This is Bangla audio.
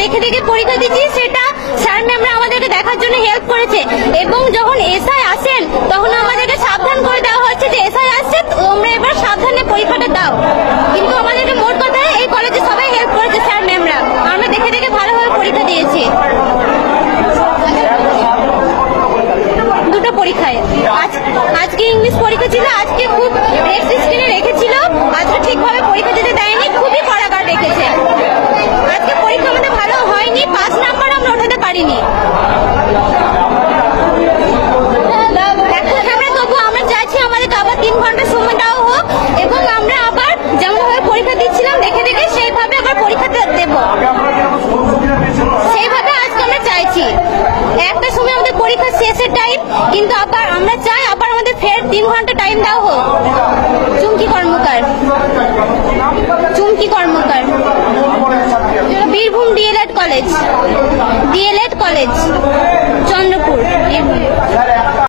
দেখে দেখে পরীক্ষা দিচ্ছি, সেটা স্যার ম্যামরা আমাদেরকে দেখার জন্য হেল্প করেছে। এবং যখন এসআই আসেন তখন আমাদেরকে সাবধান করে দেওয়া হচ্ছে যে এসআই আসছে, তোমরা এবার সাবধানে পরীক্ষাটা দাও। কিন্তু আমাদেরকে মোট কথা এই কলেজে সবাই হেল্প করেছে, স্যার ম্যামরা। আমরা দেখে দেখে ভালোভাবে পরীক্ষা দিয়েছি। দুটো পরীক্ষায় আজকে ইংলিশ পরীক্ষা ছিল, আজকে খুব টেক্সট স্ক্রিনে রেখেছিল, আজকে ঠিকভাবে পরীক্ষা দিতে দেয়নি, খুবই কড়াকড়ি রেখেছে। আজকে পরীক্ষা আমাদের ভালো হয়নি, 5 নাম্বার আমরা ওঠাতে পারিনি। তবু আমরা চাইছি আমাদেরকে আবার 3 ঘন্টা সময় দেওয়া হোক এবং আমরা আবার যেমনভাবে পরীক্ষা দিচ্ছিলাম দেখে দেখে সেইভাবে আবার পরীক্ষাটা দেব, সেইভাবে আজকে আমরা চাইছি। একটা সময় আমাদের পরীক্ষা শেষের টাইম, কিন্তু আবার আমরা চাই আবার আমাদের ফের 3 ঘন্টা টাইম দেওয়া হোক। চুমকি কর্মকার, বীরভূম ডিএলএড কলেজ।